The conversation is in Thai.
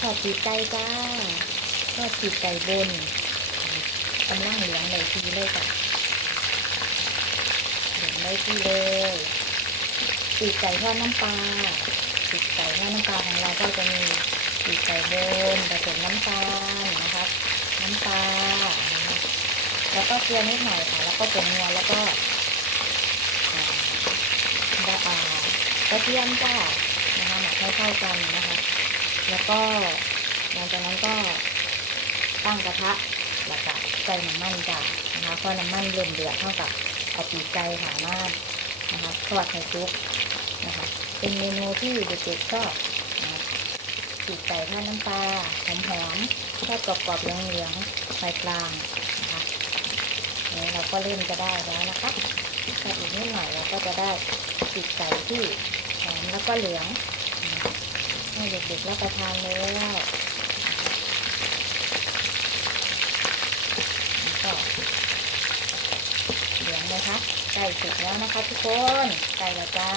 ทอดปีกไก่จ้าทอดปีกไก่บนกำลังเหลืองเลยทีเลยจ้ะเหลืองเลยทีเลยปีกไก่ทอดน้ำปลาปีกไก่ทอดน้ำปลาของเราก็จะมีปีกไก่บนผสมน้ำตาลนะคะน้ำปลาแล้วก็เกลือนิดหน่อยค่ะ แล้วก็ผงนัวแล้วก็กระเทียมจ้านะคะหมักให้เข้ากันนะคะ แล้วก็หลังจากนั้นก็ตั้งกระทะแล้วก็ใส่น้ำมันจ้ะนะคะพอน้ำมันเริ่มเดือดเท่ากับเอาปีกไก่หามานะคะทอดไข่ซุปนะคะ เป็นเมนูที่เด็กๆชอบปีกไก่ทอดน้ำปลาหอมๆทอดกรอบๆเหลืองๆไฟกลางนะคะนี่เราก็เริ่มจะได้แล้วนะคะถ้าอีกนิดหน่อยเราก็จะได้ปีกไก่ที่หอมแล้วก็เหลือง ให้เด็กๆรับประทานแล้วแล้วก็เหลืองเลยคะไก่สุกแล้วนะคะทุกคนไก่ละจ้า